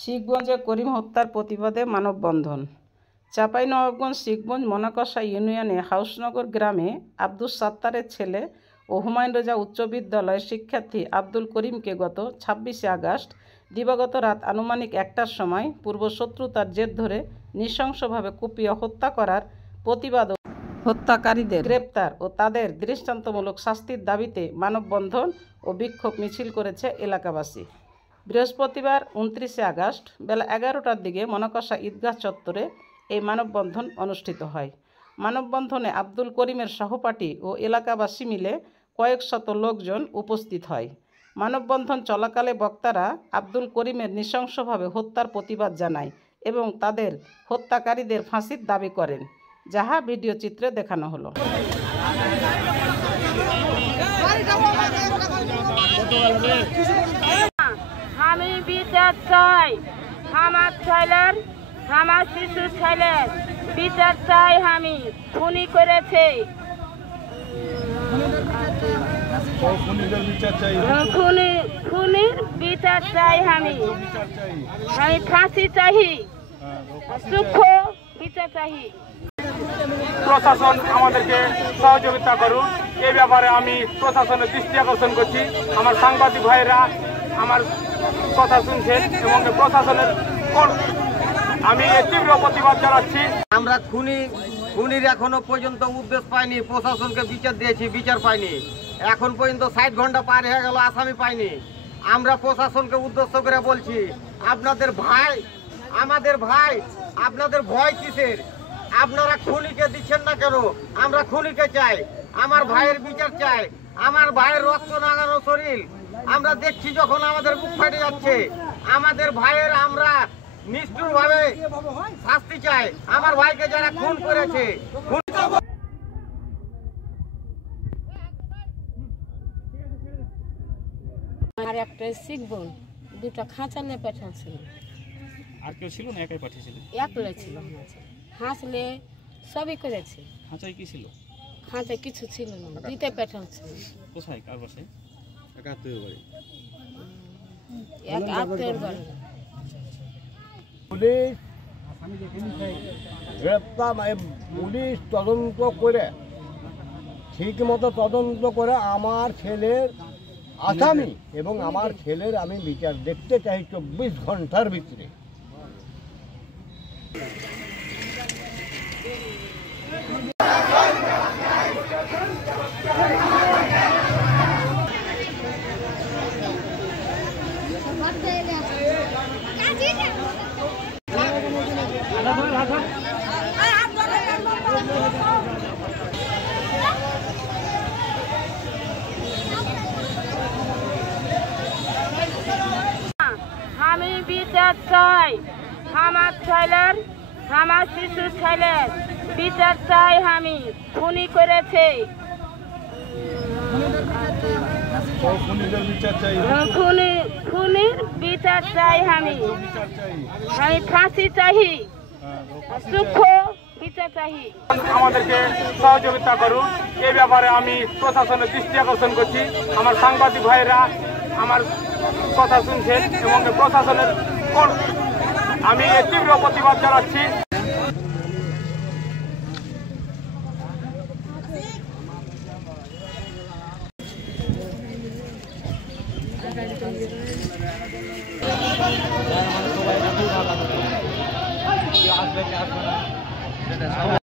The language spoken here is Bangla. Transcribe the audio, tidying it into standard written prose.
শিখগঞ্জে করিম হত্যার প্রতিবাদে মানববন্ধন। চাঁপাইনবাবগঞ্জ শিখগঞ্জ মনাকষা ইউনিয়নে হাউসনগর গ্রামে আব্দুস সাত্তারের ছেলে ও হুমায়ুন রেজা উচ্চ বিদ্যালয়ের শিক্ষার্থী আব্দুল করিমকে গত ২৬শে আগস্ট দিবাগত রাত আনুমানিক ১টার সময় পূর্বশত্রুতার জের ধরে নৃশংসভাবে কুপিয়ে হত্যা করার প্রতিবাদ, হত্যাকারীদের গ্রেপ্তার ও তাদের দৃষ্টান্তমূলক শাস্তির দাবিতে মানববন্ধন ও বিক্ষোভ মিছিল করেছে এলাকাবাসী। বৃহস্পতিবার ২৯শে আগস্ট বেলা ১১টার দিকে মনাকষা ঈদগাহ চত্বরে এই মানববন্ধন অনুষ্ঠিত হয়। মানববন্ধনে আব্দুল করিমের সহপাঠী ও এলাকাবাসী মিলে কয়েক শত লোকজন উপস্থিত হয়। মানববন্ধন চলাকালে বক্তারা আব্দুল করিমের নৃশংসভাবে হত্যার প্রতিবাদ জানায় এবং তাদের হত্যাকারীদের ফাঁসির দাবি করেন, যাহা ভিডিও চিত্রে দেখানো হলো। আমি বিচার চাই, আমার ছেলের, আমার শিশু ছেলের বিচার চাই। আমি খুনি করেছে, খুনির বিচার চাই। আমি ফাঁসি চাই, সূক্ষ্ম বিচার চাই। প্রশাসন আমাদেরকে সহযোগিতা করুন, এই ব্যাপারে আমি প্রশাসনের দৃষ্টি আকর্ষণ করছি। আমার সাংবাদিক ভাইরা আমার কথা শুনছেন এবং প্রশাসনের আমি তীব্র প্রতিবাদ জানাচ্ছি। আমরা খুনির এখনো পর্যন্ত উদ্দেশ্য পাইনি, প্রশাসনকে বিচার দিয়েছি, বিচার পাইনি। এখন পর্যন্ত ৬০ ঘন্টা পার হয়ে গেল, আসামি পাইনি। আমরা প্রশাসনকে উদ্দেশ্য করে বলছি, আপনাদের ভাই, আমাদের ভাই, আপনাদের ভয় কিসের? আপনারা খুনিকে দিচ্ছেন না কেন? আমরা খুনিকে চাই, আমার ভাইয়ের বিচার চাই, আমার ভাইয়ের রক্ত লাগানো শরীর আমরা দেখছি যখন আমাদের বুক ফাটে যাচ্ছে। আমাদের ভাইয়ের আমরা নিষ্ঠুরভাবে শাস্তি চাই, আমার ভাইকে যারা খুন করেছে। আর একটা শিখবন দুটো খাঁচা নিয়ে পাঠাচ্ছিল। আর কেউ ছিল না? একাই পাঠিয়েছিলেন? একলাই ছিল। হাসলে সবই করেছে। খাঁচায় কি ছিল? খাঁচায় কিছু ছিল না, দিতে পাঠাচ্ছিল। কোথায়, কার বাসায়? এক আত্মীয়ের বাড়ি। এক আত্মীয়ের বাড়ি। পুলিশ তদন্ত করে, ঠিক মতো তদন্ত করে আমার ছেলের আসামি এবং আমার ছেলের আমি বিচার দেখতে চাই ২৪ ঘন্টার ভিতরে। আমি বিচার চাই, আমার ছেলের, আমার শিশু ছেলের বিচার চাই। আমি খুনি করেছে, খুনির বিচার চাই। আমি ফাঁসি চাই, সূক্ষ্ম বিচার চাই। আমাদেরকে সহযোগিতা করুন, এই ব্যাপারে আমি প্রশাসনের দৃষ্টি আকর্ষণ করছি। আমার সাংবাদিক ভাইরা আমার কথা শুনছেন এবং প্রশাসনের আমি তীব্র প্রতিবাদ জানাচ্ছি।